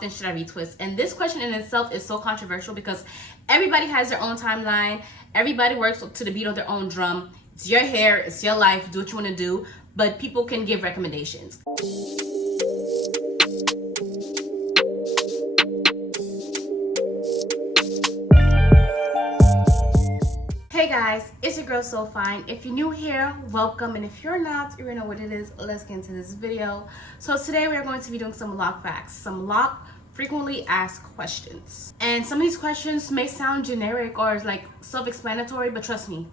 often should I retwist? And this question in itself is so controversial because everybody has their own timeline. Everybody works to the beat of their own drum. It's your hair, it's your life, do what you want to do, but people can give recommendations. Hey guys, it's your girl Sofineee. If you're new here, welcome, and if you're not, you know what it is. Let's get into this video. So today we are going to be doing some loc facts, some loc frequently asked questions. And some of these questions may sound generic or like self-explanatory, but trust me,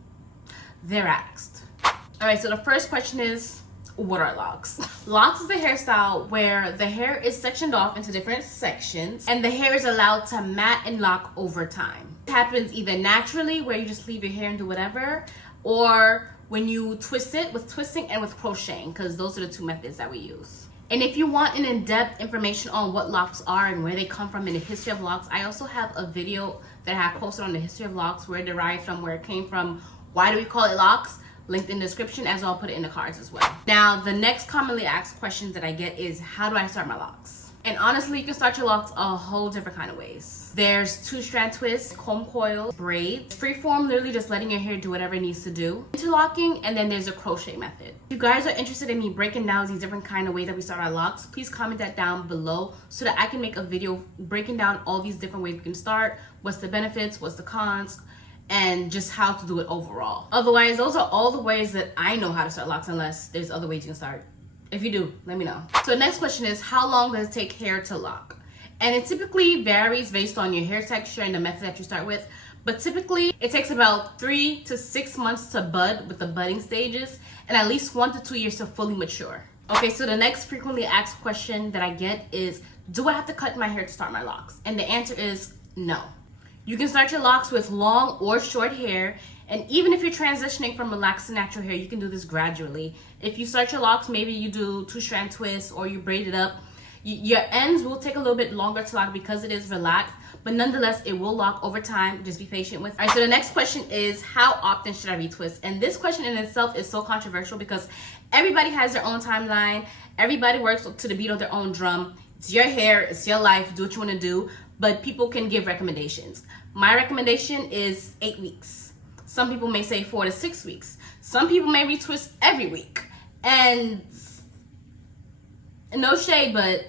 they're asked. All right, so the first question is, what are locs? Locs is a hairstyle where the hair is sectioned off into different sections and the hair is allowed to mat and lock over time. It happens either naturally, where you just leave your hair and do whatever, or when you twist it with twisting and with crocheting, because those are the two methods that we use. And if you want an in-depth information on what locs are and where they come from in the history of locs, I also have a video that I have posted on the history of locs, where it derived from, where it came from, why do we call it locs, linked in the description, as well. I'll put it in the cards as well. Now, the next commonly asked questions that I get is, how do I start my locs? And honestly, you can start your locs a whole different kind of ways. There's two-strand twists, comb coils, braids, freeform, literally just letting your hair do whatever it needs to do, interlocking, and then there's a crochet method. If you guys are interested in me breaking down these different kind of ways that we start our locs, please comment that down below so that I can make a video breaking down all these different ways we can start, what's the benefits, what's the cons, and just how to do it overall. Otherwise, those are all the ways that I know how to start locs, unless there's other ways you can start. If you do, let me know. So the next question is, how long does it take hair to lock? And it typically varies based on your hair texture and the method that you start with, but typically it takes about 3 to 6 months to bud with the budding stages, and at least 1 to 2 years to fully mature. Okay, so the next frequently asked question that I get is, do I have to cut my hair to start my locs? And the answer is no. You can start your locs with long or short hair, and even if you're transitioning from relaxed to natural hair, you can do this gradually. If you start your locs, maybe you do two-strand twists or you braid it up. Your ends will take a little bit longer to lock because it is relaxed, but nonetheless, it will lock over time. Just be patient with it. All right, so the next question is, how often should I retwist? And this question in itself is so controversial because everybody has their own timeline. Everybody works to the beat of their own drum. It's your hair, it's your life, do what you want to do, but people can give recommendations. My recommendation is 8 weeks. Some people may say 4 to 6 weeks. Some people may retwist every week. And no shade, but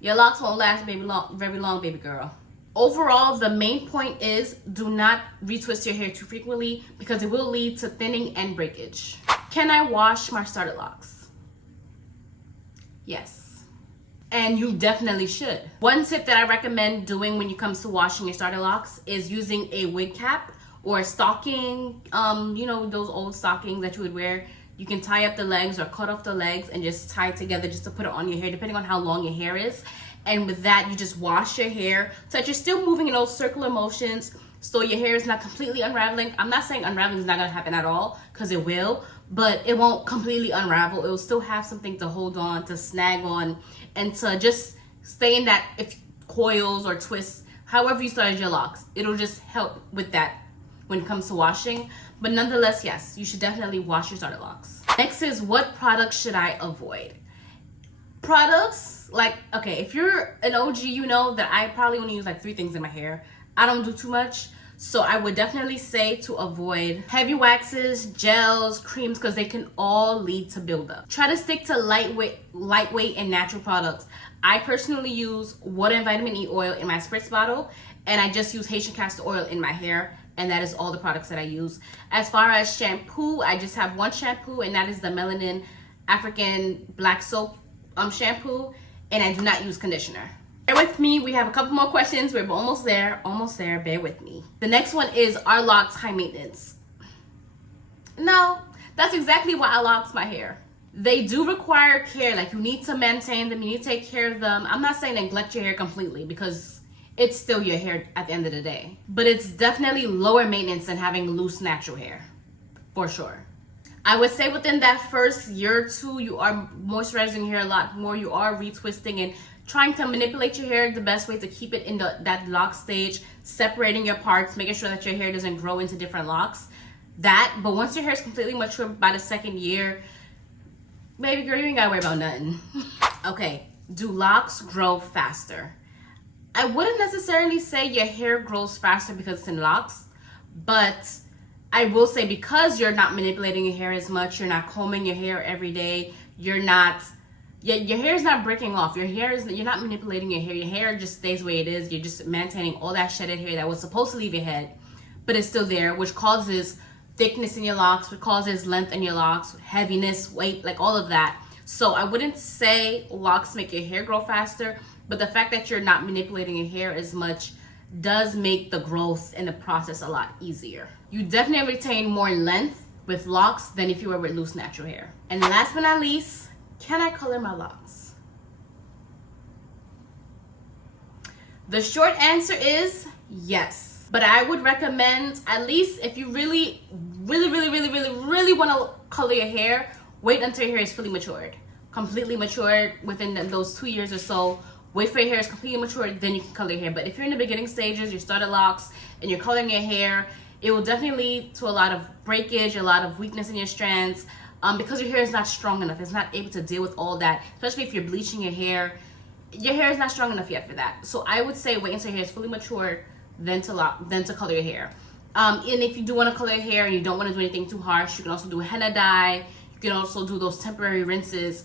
your locs won't last very long, baby girl. Overall, the main point is, do not retwist your hair too frequently because it will lead to thinning and breakage. Can I wash my started locs? Yes. And you definitely should. One tip that I recommend doing when it comes to washing your starter locs is using a wig cap or a stocking, you know, those old stockings that you would wear. You can tie up the legs or cut off the legs and just tie it together just to put it on your hair, depending on how long your hair is. And with that, you just wash your hair so that you're still moving in those circular motions, so your hair is not completely unraveling. I'm not saying unraveling is not gonna happen at all, because it will, but it won't completely unravel. It will still have something to hold on, to snag on, and to just stay in that, if coils or twists, however you started your locs. It'll just help with that when it comes to washing. But nonetheless, yes, you should definitely wash your started locs. Next is, what products should I avoid? Products, like, okay, if you're an OG, you know that I probably only use like 3 things in my hair. I don't do too much. So I would definitely say to avoid heavy waxes, gels, creams, because they can all lead to buildup. Try to stick to lightweight and natural products. I personally use water and vitamin E oil in my spritz bottle, and I just use Haitian castor oil in my hair, and that is all the products that I use. As far as shampoo, I just have one shampoo, and that is the Melanin African Black Soap shampoo, and I do not use conditioner. Bear with me, we have a couple more questions. We're almost there, bear with me. The next one is, are locs high maintenance? No, that's exactly why I locs my hair. They do require care, like you need to maintain them, you need to take care of them. I'm not saying neglect your hair completely, because it's still your hair at the end of the day. But it's definitely lower maintenance than having loose natural hair, for sure. I would say within that first year or two, you are moisturizing your hair a lot more, you are retwisting and trying to manipulate your hair the best way to keep it in that lock stage, separating your parts, making sure that your hair doesn't grow into different locks. But once your hair is completely mature by the 2nd year, baby girl, you ain't gotta worry about nothing. Okay, do locs grow faster? I wouldn't necessarily say your hair grows faster because it's in locks, but I will say because you're not manipulating your hair as much, you're not combing your hair every day, your hair is not breaking off. You're not manipulating your hair. Your hair just stays the way it is. You're just maintaining all that shedded hair that was supposed to leave your head, but it's still there, which causes thickness in your locks, which causes length in your locks, heaviness, weight, like all of that. So I wouldn't say locks make your hair grow faster, but the fact that you're not manipulating your hair as much does make the growth and the process a lot easier. You definitely retain more length with locks than if you were with loose natural hair. And last but not least, can I color my locks? The short answer is yes. But I would recommend, at least if you really want to color your hair, wait until your hair is fully matured. Completely matured within those 2 years or so. Wait for your hair is completely matured, then you can color your hair. But if you're in the beginning stages, you started locks, and you're coloring your hair, it will definitely lead to a lot of breakage, a lot of weakness in your strands, because your hair is not strong enough. It's not able to deal with all that, especially if you're bleaching your hair is not strong enough yet for that. So I would say wait until your hair is fully matured, then to color your hair. And if you do want to color your hair and you don't want to do anything too harsh, you can also do a henna dye. You can also do those temporary rinses.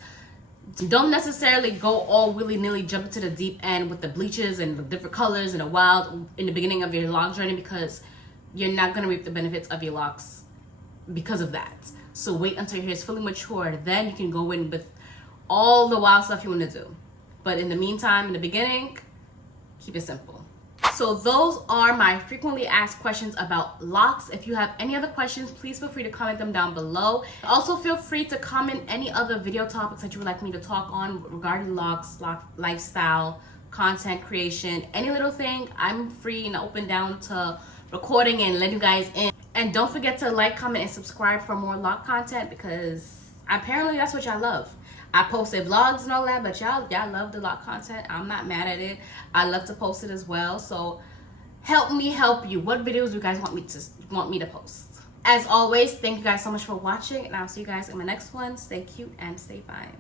Don't necessarily go all willy-nilly, jump into the deep end with the bleaches and the different colors and the wild in the beginning of your lock journey, because you're not going to reap the benefits of your locks because of that. So wait until your hair is fully matured, then you can go in with all the wild stuff you want to do. But in the meantime, in the beginning, keep it simple. So those are my frequently asked questions about locks. If you have any other questions, please feel free to comment them down below. Also feel free to comment any other video topics that you would like me to talk on regarding locks, lock lifestyle, content creation, any little thing. I'm free and open down to recording and letting you guys in. And don't forget to like, comment, and subscribe for more lock content, because apparently that's what y'all love. I posted vlogs and all that, but y'all love the lock content. I'm not mad at it. I love to post it as well. So help me help you. What videos do you guys want me to post? As always, thank you guys so much for watching, and I'll see you guys in my next one. Stay cute and stay fine.